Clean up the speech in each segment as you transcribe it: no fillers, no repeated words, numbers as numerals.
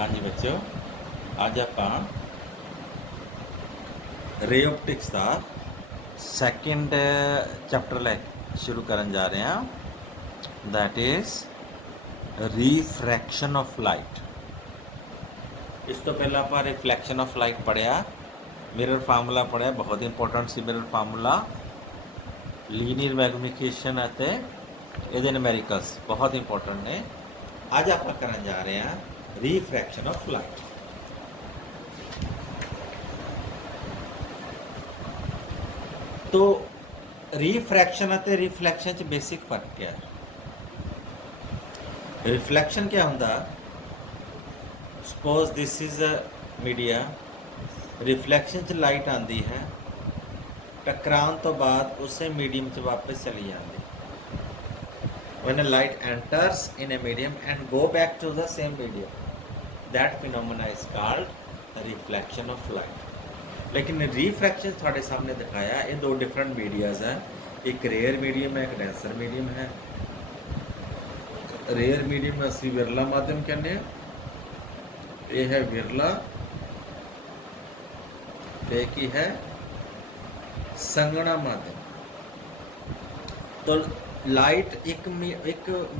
हाँ जी बच्चों, आज ਆਪਾਂ ਰੇ ਆਪਟਿਕਸ ਦਾ ਸੈਕਿੰਡ ਚੈਪਟਰ ਸ਼ੁਰੂ ਕਰਨ ਜਾ ਰਹੇ ਹਾਂ। That is refraction of light. ਇਸ ਤੋਂ ਪਹਿਲਾਂ ਆਪਾਂ ਰਿਫਲੈਕਸ਼ਨ ਆਫ ਲਾਈਟ ਪੜ੍ਹਿਆ, ਮਿਰਰ ਫਾਰਮੂਲਾ ਪੜ੍ਹਿਆ, ਬਹੁਤ ਇੰਪੋਰਟੈਂਟ ਸੀ ਮਿਰਰ ਫਾਰਮੂਲਾ, ਲੀਨੀਅਰ ਮੈਗਨੀਫਿਕੇਸ਼ਨ ਅਤੇ ਇਹਦੇ ਨਿਊਮੈਰੀਕਲਸ ਬਹੁਤ ਇੰਪੋਰਟੈਂਟ ਨੇ। ਅੱਜ ਆਪਾਂ ਕਰਨ ਜਾ ਰਹੇ ਹਾਂ ਰੀਫਰੈਕਸ਼ਨ ਆਫ ਲਾਈਟ। तो रिफ्रैक्शन ਅਤੇ रिफ्लैक्शन च बेसिक फर्क क्या है? रिफ्लैक्शन क्या होंदा? Suppose this is a media, reflection च लाइट आती है, टकराने तो बाद उस मीडियम च वापस चली जाती। When a light enters in a medium and go back to the same medium, that phenomena is called reflection of light. लेकिन रीफ्रैक्शन थोड़े सामने दिखाया, ये दो डिफरेंट मीडियाज हैं, एक रेयर मीडियम है, एक डेंसर मीडियम है। रेयर मीडियम असी विरला माध्यम कहने, ये है विरला, ये की है संगना माध्यम। तो लाइट एक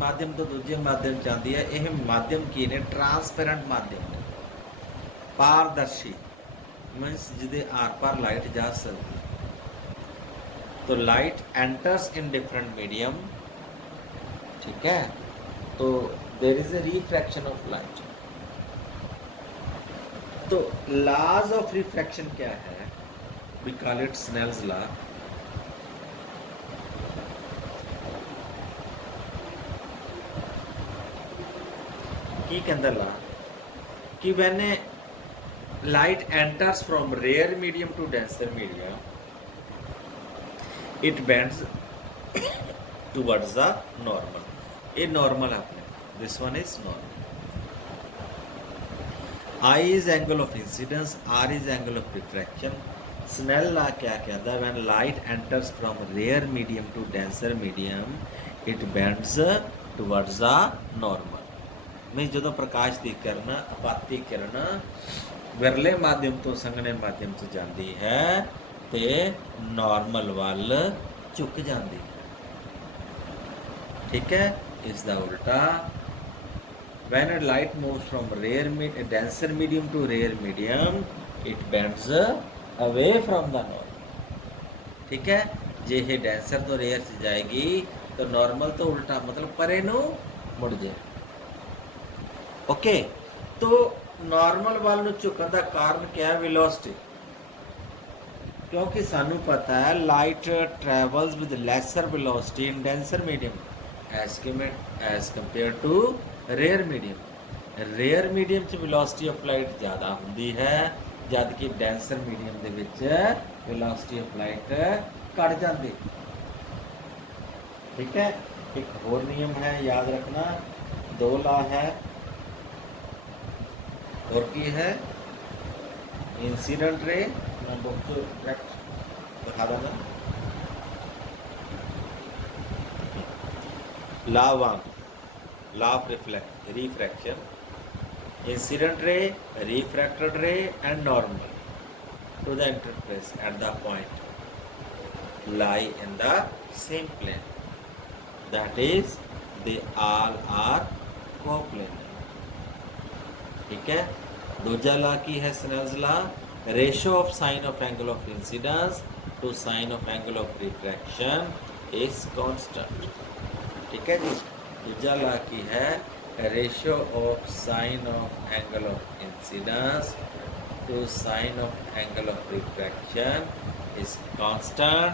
माध्यम तो दूजे माध्यम जाती है। यह माध्यम की ने ट्रांसपेरेंट माध्यम ने, पारदर्शी मीन्स जिदे आर पार लाइट जा सकती। तो light enters in different medium, ठीक है, तो there is a refraction of light. तो लॉज ऑफ रिफ्रैक्शन क्या है? We call it Snell's law. की कहता लॉ कि when a light enters from rare medium to denser medium, it bends towards the normal. A normal happening, this one is normal. I is angle of incidence, R is angle of refraction. Snell law क्या कहता है? when light enters from rare medium to denser medium, it bends towards the normal. मैं ਜਦੋਂ ਪ੍ਰਕਾਸ਼ ਦੀ ਕਿਰਨ, ਆਪਾਤੀ ਕਿਰਨ ਵਿਰਲੇ ਮਾਧਿਅਮ ਤੋਂ ਸੰਘਣੇ ਮਾਧਿਅਮ 'ਚ ਜਾਂਦੀ ਹੈ ਤੇ ਨਾਰਮਲ ਵੱਲ ਝੁਕ ਜਾਂਦੀ ਹੈ, ਠੀਕ ਹੈ। ਇਸ ਦਾ ਉਲਟਾ, when a light moves from denser medium to rare medium, it bends away from the normal, ठीक है। ਜੇ ਇਹ ਡੈਂਸਰ ਤੋਂ ਰੇਅਰ 'ਚ ਜਾਏਗੀ ਤਾਂ ਨਾਰਮਲ ਤੋਂ ਉਲਟਾ, मतलब ਪਰੇ ਨੂੰ ਮੁੜ ਜਾਏ, ਓਕੇ। तो नॉर्मल वाल ਨੂੰ ਝੁਕਣ ਦਾ ਕਾਰਨ ਕੀ ਹੈ? ਵੈਲੋਸਿਟੀ। ਕਿਉਂਕਿ ਸਾਨੂੰ ਪਤਾ ਹੈ light travels with lesser velocity in denser medium as compare to rare medium. Rare medium 'ਚ ਵੈਲੋਸਿਟੀ ਆਫ ਲਾਈਟ ਜ਼ਿਆਦਾ ਹੁੰਦੀ ਹੈ, ਜਦ ਕਿ ਡੈਂਸਰ ਮੀਡੀਅਮ ਦੇ ਵਿੱਚ ਵੈਲੋਸਿਟੀ ਆਫ ਲਾਈਟ ਘਟ ਜਾਂਦੀ, ਠੀਕ ਹੈ। ਇੱਕ ਹੋਰ ਨਿਯਮ ਹੈ, ਯਾਦ ਰੱਖਣਾ, ਦੋ ਲਾ है और की है इंसिडेंट रे। मैं बुक को करेक्ट दिखा देना। Law one, law of refraction, incident ray, refracted ray and normal to the interface at the point lie in the same plane, that is they all are coplanar, ठीक है। दूजा law की है Snell's law, ratio of sine of angle of incidence to sine of angle of refraction is constant, ठीक है जी। दूजा law की है ratio of sine of angle of incidence to sine of angle of refraction is constant.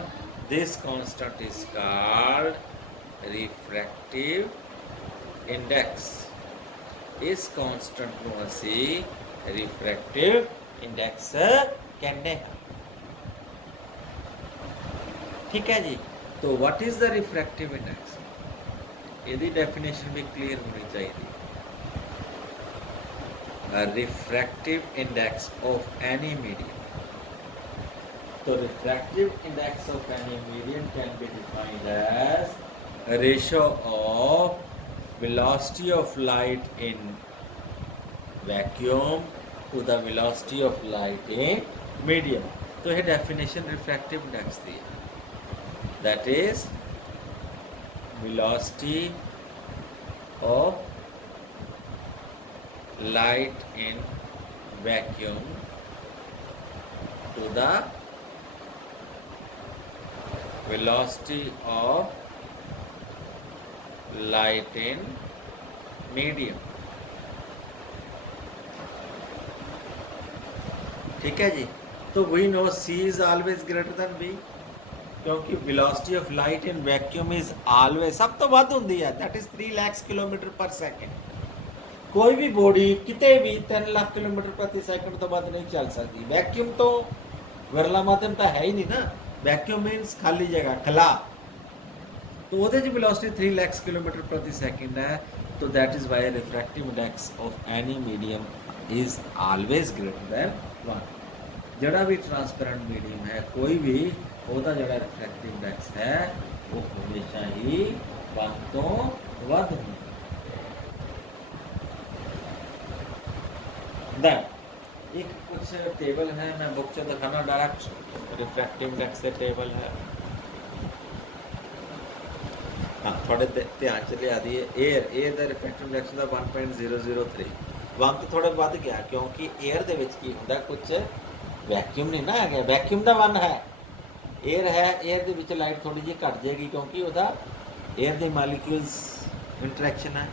This constant is called refractive index. इस constant ਨੂੰ ਅਸੀਂ refractive index ਕਹਿੰਦੇ ਹਾਂ, ਠੀਕ ਹੈ ਜੀ। तो what is the refractive index? ਇਹਦੀ ਡੈਫੀਨੇਸ਼ਨ ਵੀ ਕਲੀਅਰ ਹੋਣੀ ਚਾਹੀਦੀ। A refractive index of any medium. तो refractive index of any medium can be defined as a ratio of velocity of light in vacuum to the velocity of light in medium. तो ये definition refractive index दी है. That is velocity of light in vacuum to the velocity of light in medium. ठीक है जी. तो we know C is always greater than B, क्योंकि velocity of light in vacuum is always सब तो ਵੱਧ ਹੁੰਦੀ ਹੈ, that is 3 lakh kilometre per second. कोई भी बॉडी किते भी 3 लाख किलोमीटर प्रति सेकंड तो ਵੱਧ नहीं चल सकती. वैक्यूम तो विरला माध्यम तो है ही नहीं ना. वैक्यूम मीन्स खाली जगह, खला. तो ਉਹਦੇ ਚ वेलोसिटी 3 लाख किलोमीटर प्रति सेकंड है. तो that is why refractive index of any medium is always greater then 1. ਜਿਹੜਾ भी ट्रांसपेरेंट मीडियम है कोई भी, ਉਹਦਾ ਜਿਹੜਾ रिफ्रैक्टिव इंडेक्स है वो हमेशा ही 1 ਤੋਂ ਵੱਧ ਹੁੰਦਾ. देन एक कुछ टेबल है, मैं बुक से दिखाना डायरेक्ट. रिफ्रैक्टिव इंडेक्स से टेबल है. हाँ, थोड़े ध्यान च लिया दी. एयर ਦਾ रिफ्रैक्टिव इंडेक्स ਦਾ 1.003. 1 ਤੋਂ ਥੋੜਾ ਵੱਧ ਗਿਆ ਕਿਉਂਕਿ 에ਅਰ ਦੇ ਵਿੱਚ ਕੀ ਹੁੰਦਾ, ਕੁਝ ਵੈਕਿਊਮ ਨਹੀਂ ਨਾ ਹੈਗਾ. ਵੈਕਿਊਮ ਦਾ 1 ਹੈ, 에ਅਰ ਹੈ. 에ਅਰ ਦੇ ਵਿੱਚ ਲਾਈਟ ਥੋੜੀ ਜਿਹੀ ਘਟ ਜਾਏਗੀ ਕਿਉਂਕਿ ਉਹਦਾ 에ਅਰ ਦੇ ਮਾਲੀਕਿਊਲਸ ਇੰਟਰੈਕਸ਼ਨ ਹੈ.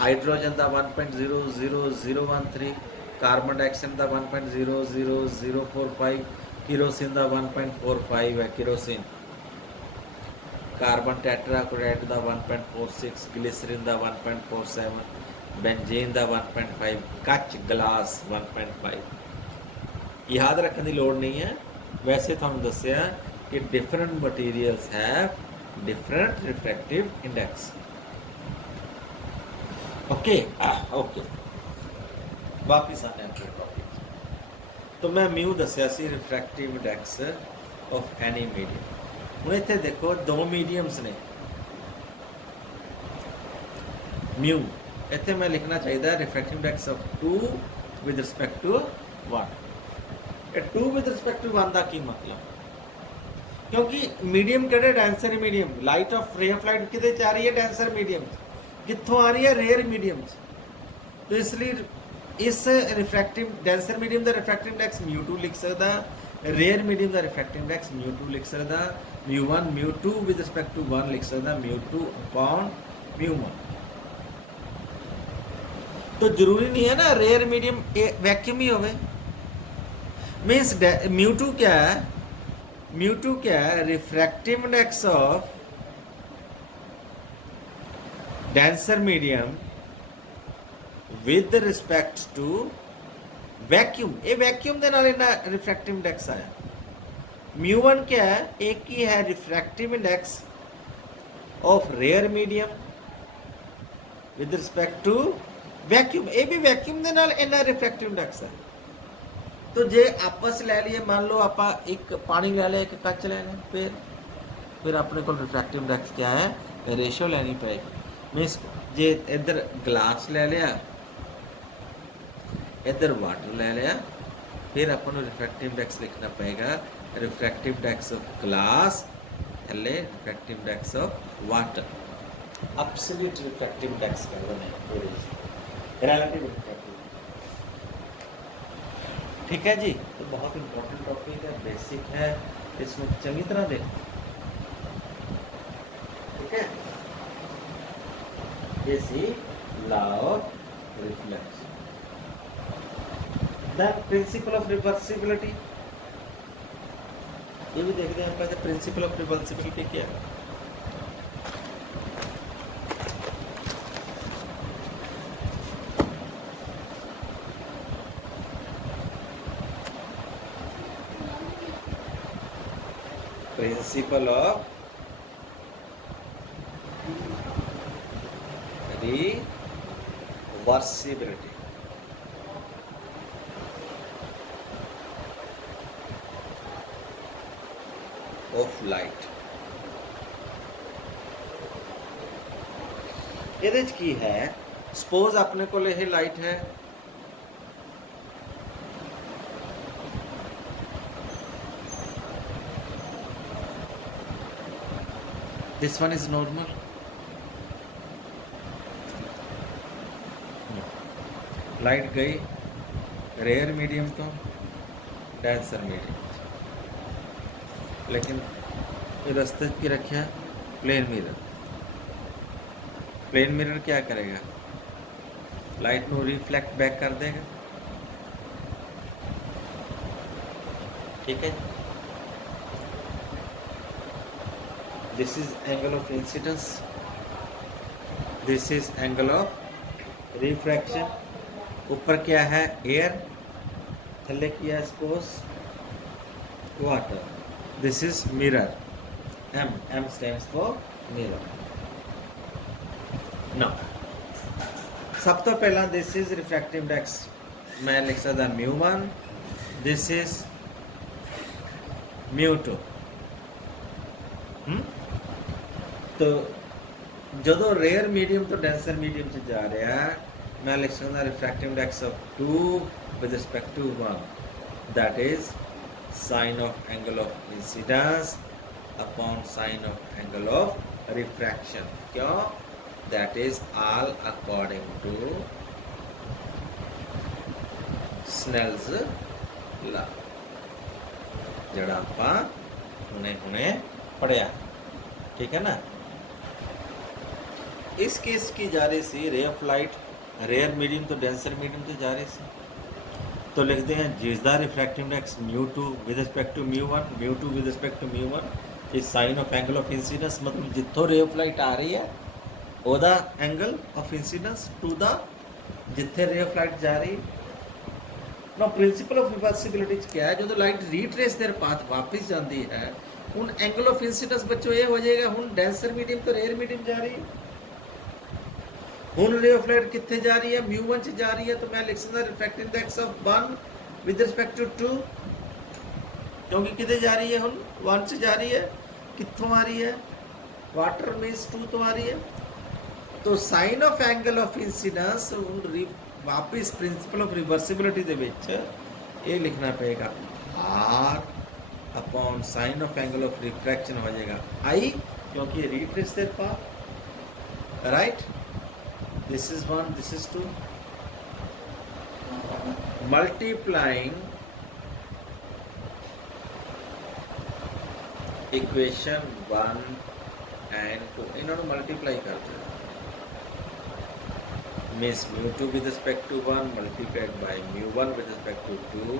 ਹਾਈਡਰੋਜਨ ਦਾ 1.00013, ਕਾਰਬਨ ਡਾਈਆਕਸਾਈਡ ਦਾ 1.00045, ਕੀਰੋਸਿਨ ਦਾ 1.45 ਹੈ. ਕੀਰੋਸਿਨ, ਕਾਰਬਨ ਟੈਟਰਾਕਲੋਰਾਈਡ ਦਾ 1.46, ਗਲਿਸਰੀਨ ਦਾ 1.47, ਬੈਂਜ਼ੀਨ ਦਾ 1.5, ਕੱਚ ਗਲਾਸ 1.5. याद रखने की लोड़ नहीं है. वैसे थानू दस्सिया कि different materials have different refractive index. Okay okay, वापिस आने अपने टॉपिक. तो मैं म्यू दस्सिया सी refractive index of any medium. हुण इत्थे देखो दो मीडियम्स ने. म्यू इत्थे मैं लिखना चाहिए refractive index of 2 with respect to 1. 2 with respect to 1 का की मतलब, क्योंकि मीडियम किहड़े, denser medium. Light of ray of light किहदे च आ रही है, डेंसर मीडियम. कित्थों आ रही है, रेयर मीडियम. तो इसलिए इस रिफ्रैक्टिव डेंसर मीडियम का रिफ्रैक्टिव इंडेक्स μ2 लिख सकता, रेयर मीडियम का रिफ्रैक्टिव इंडेक्स μ2 लिख सकता, μ1 μ2 विद रिस्पेक्ट टू 1 लिख सकता, μ2 अपॉन μ1. तो जरूरी नहीं है ना रेयर मीडियम वैक्यूम ही होवे. मीन्स μ2 क्या है, μ2 क्या है, refractive index of denser medium with respect to vacuum. ये वैक्यूम के नाल इन्ना रिफ्रैक्टिव इंडेक्स आया. μ1 क्या है, एक ही है refractive index of rare medium with respect to vacuum. ये भी वैक्यूम के नाल इन्ना रिफ्रैक्टिव इंडेक्स है. तो जे आपस ले लिए, मान लो आप एक पानी ले लिया, एक कच ले लें, फिर अपने को रिफ्रैक्टिव इंडेक्स क्या है, रेशो लेनी पड़ेगी. मीन्स जे इधर ग्लास ले लिया, इधर वाटर ले लिया, फिर अपन रिफ्रैक्टिव इंडेक्स लिखना पड़ेगा. रिफ्रैक्टिव इंडेक्स ऑफ ग्लास थले refractive index of water. Absolute refractive index का रिलेटिव रिफ्रैक्टिव. ठीक है जी. तो बहुत इंपॉर्टेंट टॉपिक है, बेसिक है, इसमें चंगी तरह देखो. ठीक है. इसी law of reflection, the principal of reversibility. ये भी देखते हैं पहले प्रिंसिपल ऑफ रिवर्सिबिलिटी क्या है. principle of reversibility. Of light. ਇਹਦੇ ਚ ਕੀ ਹੈ, ਸਪੋਜ਼ ਆਪਣੇ ਕੋਲ ਇਹ ਲਾਈਟ ਹੈ, This one is normal. Light गई रेयर मीडियम तो डेंसर मीडियम, लेकिन रस्ते की रखा प्लेन मिरर। प्लेन मिरर क्या करेगा? लाइट को रिफ्लेक्ट बैक कर देगा। ठीक है, this is angle of incidence, this is angle of refraction. ऊपर क्या है? एयर, थले किया suppose water. This is mirror, M, M stands for mirror. ना सब तो पहला दिस इज रिफ्रैक्टिव इंडेक्स, मैं लिख सकता μ1, दिस इज μ2। तो जो रेयर मीडियम तो डेंसर मीडियम से जा रहा है, मैं लिख सकता refractive index of 2 with respect to 1, that is sine of angle of incidence upon sine of angle of refraction. क्यों? That is all according to Snell's law, जड़ा आपां हुणे पढ़िया। ठीक है ना। इस केस की जा रही सी ray of light rare medium तो डेंसर मीडियम तो जा रही सी, तो लिखते हैं जिसका refractive index μ2 with respect to μ1, μ2 with respect to μ1 is sine of angle of incidence, मतलब जिथों रे ऑफ लाइट आ रही है ओदा angle of incidence to the जिथे रे ऑफ लाइट जा रही। ना प्रिंसिपल ऑफ रिवर्सिबिलिटी क्या है? जो लाइट रीट्रेस देर पाथ वापस जाती है, हुन एंगल ऑफ इंसिडेंस बच्चों ये हो जाएगा, हुन डेंसर मीडियम तो रेयर मीडियम जा रही है, हुन रे ऑफ लाइट कितने जा रही है? μ1 से जा रही है, तो मैं लिख सकता refractive index of 1 with respect to 2, क्योंकि कितने जा रही है? हुन 1 से जा रही है, कितों आ रही है? वाटर मींस 2 तो आ रही है। तो sine of angle of incidence हुन वापस प्रिंसिपल ऑफ रिवर्सिबिलिटी दे विच ये लिखना पड़ेगा r upon sine of angle of refraction हो जाएगा i, क्योंकि retrace their path, right. This is 1, this is 2. Multiplying equation 1 and 2, इन्होंने multiply करते हैं, means μ2 with respect to 1 multiplied by μ1 with respect to 2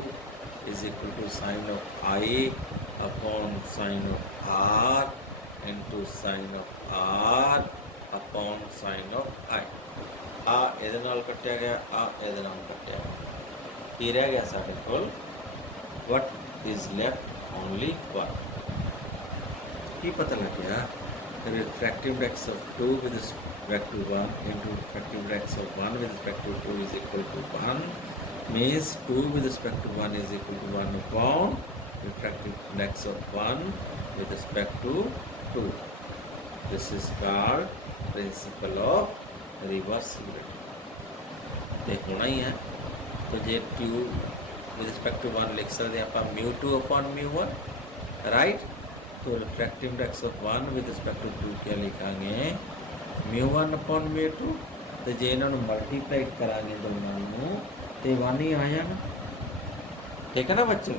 is equal to sine of I upon sine of R into sine of R upon sine of I। आ ਇਹਦੇ ਨਾਲ ਕੱਟਿਆ ਗਿਆ, ਆ ਇਹਦੇ ਨਾਲ ਕੱਟਿਆ ਗਿਆ, ਕੀ ਰਹਿ ਗਿਆ ਸਾਡੇ ਕੋਲ? what is left? only 1। ਕੀ ਪਤਾ ਲੱਗਿਆ? refractive index of 2 with respect to 1 into refractive index of 1 with respect to 2 is equal to 1, means 2 with respect to 1 is equal to 1 upon refractive index of 1 with respect to 2। this is called principle of reversibility. तो होना ही है, तो जे two with respect to 1 लिख सकते आप μ2 upon μ1, right. तो refractive index of 1 with respect to 2 क्या लिखांगे? μ1 अपॉन μ2। तो जे इन्होंने मल्टीप्लाई करांगे दोनों तो 1 ही आ जाना। ठीक है ना बच्चों?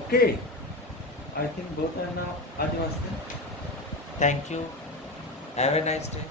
ओके, आई थिंक बहुत है ना आज वास्ते। Thank you, have a nice day.